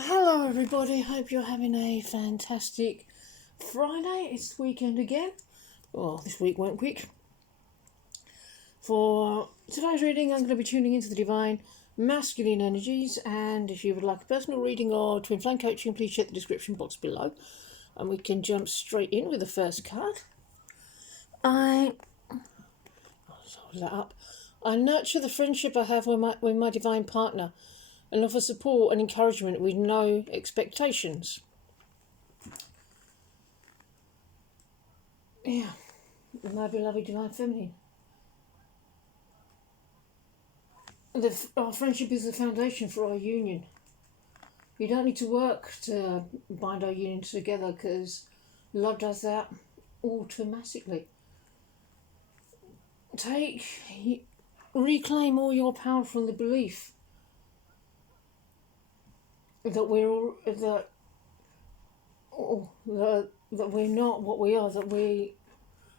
Hello everybody, hope you're having a fantastic Friday. It's the weekend again. Well, this week went quick. For today's reading, I'm going to be tuning into the divine masculine energies, and if you would like a personal reading or twin flame coaching, please check the description box below and we can jump straight in with the first card. I nurture the friendship I have with my divine partner and offer support and encouragement with no expectations. Yeah, my beloved divine feminine. Our friendship is the foundation for our union. We don't need to work to bind our union together because love does that automatically. Reclaim all your power from the belief that we're not what we are, that we're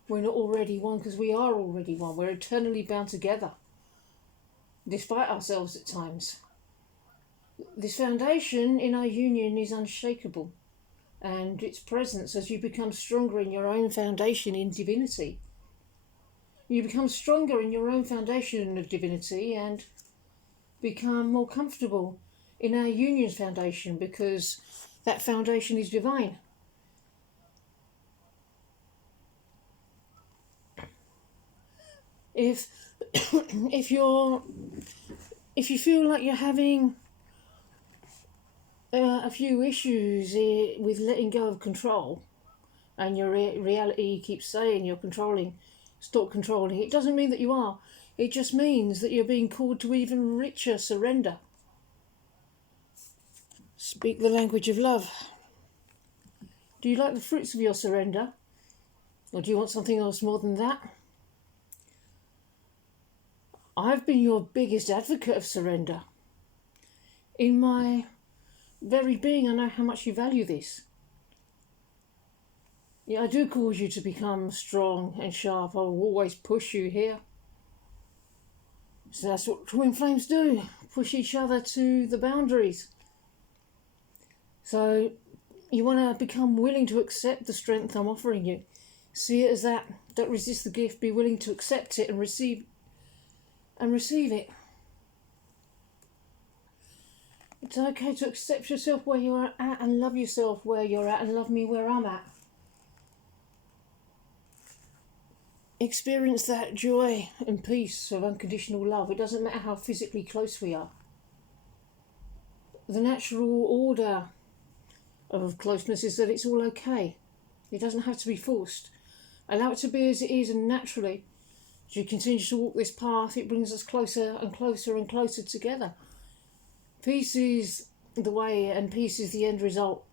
not already one, because we are already one. We're eternally bound together, despite ourselves at times. This foundation in our union is unshakable, and its presence as you become stronger in your own foundation in divinity. You become stronger in your own foundation of divinity and become more comfortable in our union's foundation, because that foundation is divine. If you feel like you're having a few issues with letting go of control, and your reality keeps saying you're controlling, stop controlling, it doesn't mean that you are. It just means that you're being called to even richer surrender. Speak the language of love. Do you like the fruits of your surrender? Or do you want something else more than that? I've been your biggest advocate of surrender. In my very being, I know how much you value this. Yeah, I do cause you to become strong and sharp. I will always push you here. So that's what twin flames do. Push each other to the boundaries. So you want to become willing to accept the strength I'm offering you. See it as that. Don't resist the gift. Be willing to accept it and receive it. It's okay to accept yourself where you are at and love yourself where you're at and love me where I'm at. Experience that joy and peace of unconditional love. It doesn't matter how physically close we are. The natural order of closeness is that it's all okay. It doesn't have to be forced. Allow it to be as it is, and naturally, as you continue to walk this path, it brings us closer and closer and closer together. Peace is the way, and peace is the end result.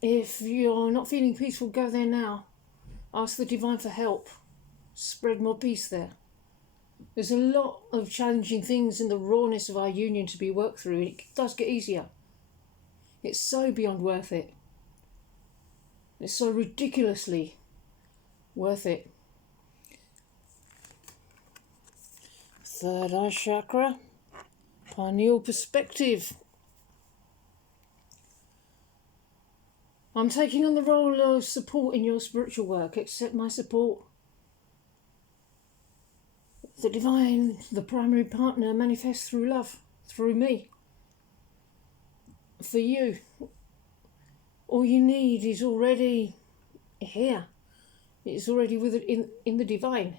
If you're not feeling peaceful, go there now. Ask the divine for help. Spread more peace there. There's a lot of challenging things in the rawness of our union to be worked through. It does get easier. It's so beyond worth it. It's so ridiculously worth it. Third eye chakra, pineal perspective. I'm taking on the role of support in your spiritual work. Accept my support. The divine, the primary partner, manifests through love, through me. For you, all you need is already here. It's already with it in the divine.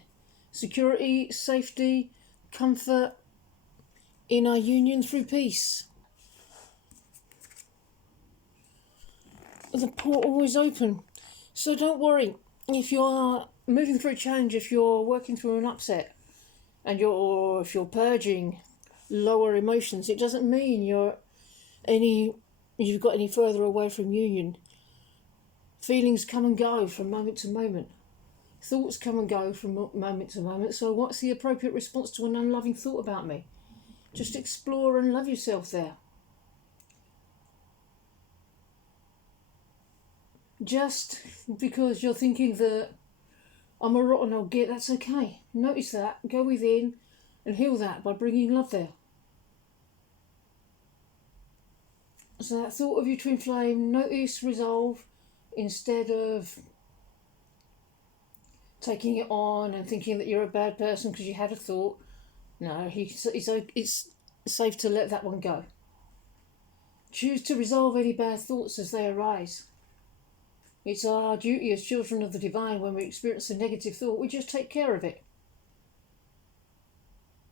Security, safety, comfort in our union through peace. The portal is open, so don't worry if you're moving through a challenge, if you're working through an upset, and if you're purging lower emotions. It doesn't mean you've got any further away from union. Feelings come and go from moment to moment. Thoughts come and go from moment to moment. So what's the appropriate response to an unloving thought about me? Just explore and love yourself there. Just because you're thinking that I'm a rotten old git, that's okay. Notice that, go within and heal that by bringing love there. So that thought of your twin flame, notice, resolve, instead of taking it on and thinking that you're a bad person because you had a thought. No, it's safe to let that one go. Choose to resolve any bad thoughts as they arise. It's our duty as children of the divine, when we experience a negative thought, we just take care of it.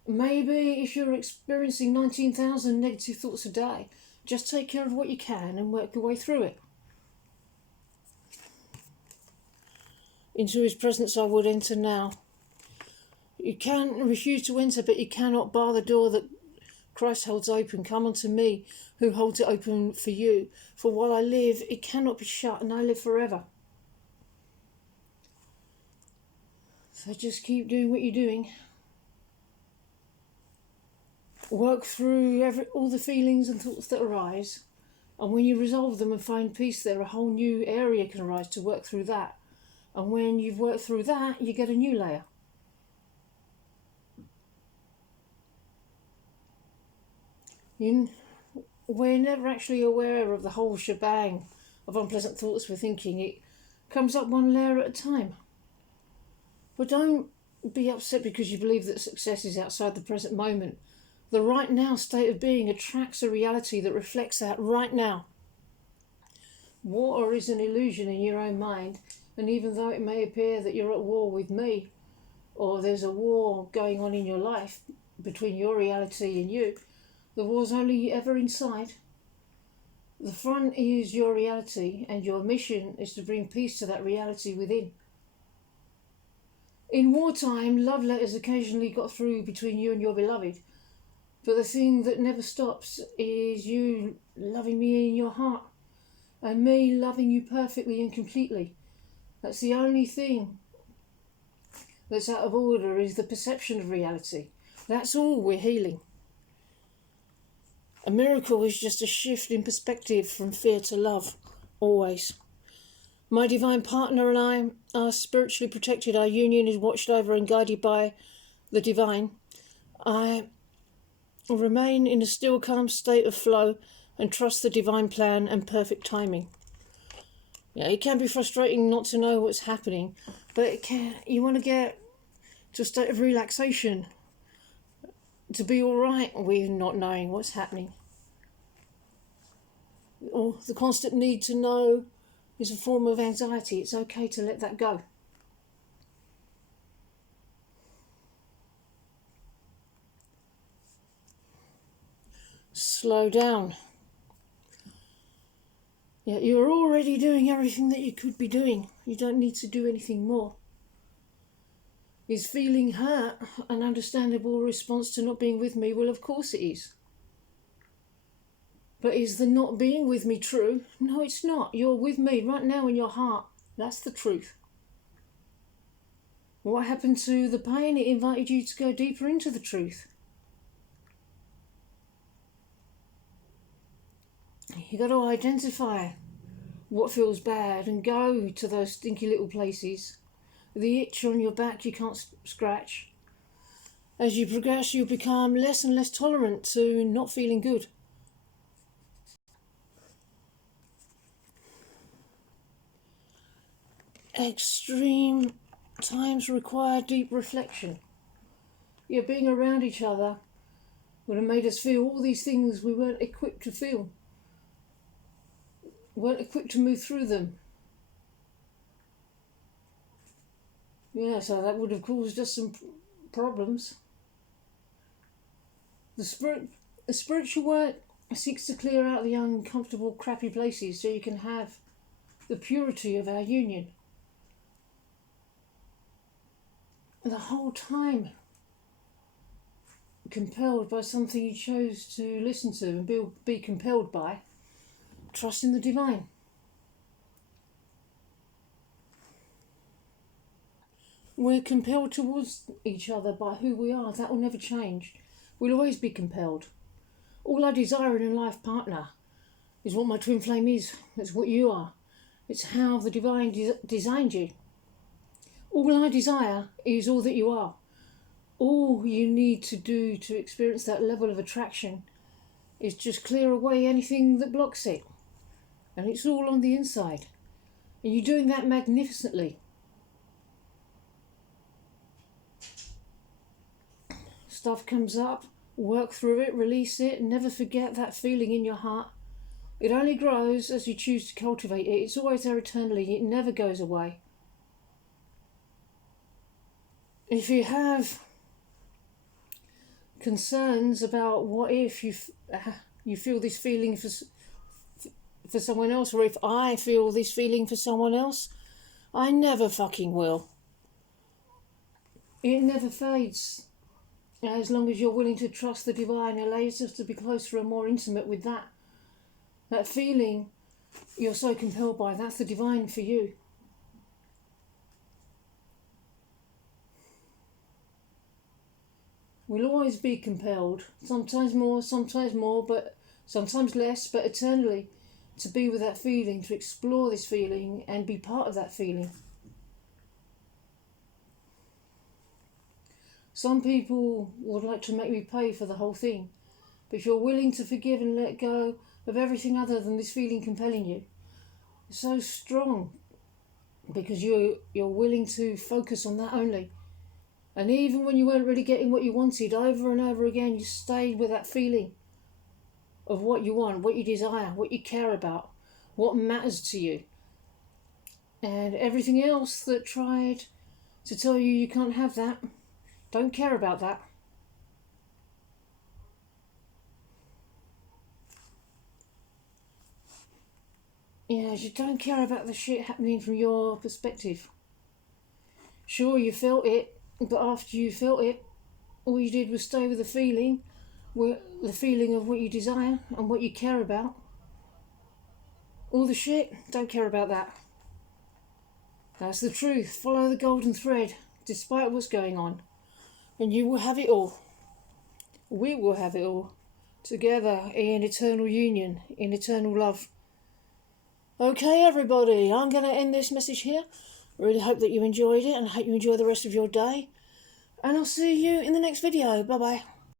Maybe if you're experiencing 19,000 negative thoughts a day, just take care of what you can and work your way through it. Into his presence I would enter now. You can refuse to enter, but you cannot bar the door that Christ holds open. Come unto me, who holds it open for you. For while I live, it cannot be shut, and I live forever. So just keep doing what you're doing. Work through all the feelings and thoughts that arise. And when you resolve them and find peace there, a whole new area can arise to work through that. And when you've worked through that, you get a new layer. We're never actually aware of the whole shebang of unpleasant thoughts we're thinking. It comes up one layer at a time. But don't be upset because you believe that success is outside the present moment. The right now state of being attracts a reality that reflects that right now. Water is an illusion in your own mind, and even though it may appear that you're at war with me, or there's a war going on in your life between your reality and you, the war's only ever inside. The front is your reality, and your mission is to bring peace to that reality within. In wartime, love letters occasionally got through between you and your beloved, but the thing that never stops is you loving me in your heart, and me loving you perfectly and completely. That's the only thing that's out of order, is the perception of reality. That's all we're healing. A miracle is just a shift in perspective from fear to love, always. My divine partner and I are spiritually protected. Our union is watched over and guided by the divine. I remain in a still, calm state of flow and trust the divine plan and perfect timing. Yeah, it can be frustrating not to know what's happening, but you want to get to a state of relaxation to be all right with not knowing what's happening. Or the constant need to know is a form of anxiety. It's okay to let that go. Slow down. Yeah, you're already doing everything that you could be doing. You don't need to do anything more. Is feeling hurt an understandable response to not being with me? Well, of course it is. But is the not being with me true? No, it's not. You're with me right now in your heart. That's the truth. What happened to the pain? It invited you to go deeper into the truth. You got to identify what feels bad and go to those stinky little places. The itch on your back you can't scratch. As you progress, you'll become less and less tolerant to not feeling good. Extreme times require deep reflection. Yeah, being around each other would have made us feel all these things we weren't equipped to feel. Weren't equipped to move through them. Yeah, so that would have caused us some problems. The spiritual work seeks to clear out the uncomfortable, crappy places so you can have the purity of our union. The whole time compelled by something you chose to listen to and be compelled by. Trust in the divine. We're compelled towards each other by who we are. That will never change. We'll always be compelled. All I desire in a life partner is what my twin flame is. It's what you are. It's how the divine designed you. All I desire is all that you are. All you need to do to experience that level of attraction is just clear away anything that blocks it. And it's all on the inside. And you're doing that magnificently. Stuff comes up, work through it, release it, never forget that feeling in your heart. It only grows as you choose to cultivate it. It's always there eternally. It never goes away. If you have concerns about what if you feel this feeling for someone else, or if I feel this feeling for someone else, I never fucking will. It never fades. As long as you're willing to trust the divine, allow yourself to be closer and more intimate with that. That feeling you're so compelled by, that's the divine for you. We'll always be compelled, sometimes more, but sometimes less, but eternally, to be with that feeling, to explore this feeling and be part of that feeling. Some people would like to make me pay for the whole thing, but if you're willing to forgive and let go of everything other than this feeling compelling you, it's so strong because you're willing to focus on that only. And even when you weren't really getting what you wanted, over and over again, you stayed with that feeling of what you want, what you desire, what you care about, what matters to you. And everything else that tried to tell you you can't have that, don't care about that. Yeah, you don't care about the shit happening from your perspective. Sure, you felt it, but after you felt it, all you did was stay with the feeling of what you desire and what you care about. All the shit, don't care about that. That's the truth. Follow the golden thread, despite what's going on, and you will have it all. We will have it all, together in eternal union, in eternal love. Okay, everybody, I'm going to end this message here. Really hope that you enjoyed it, and I hope you enjoy the rest of your day. And I'll see you in the next video. Bye-bye.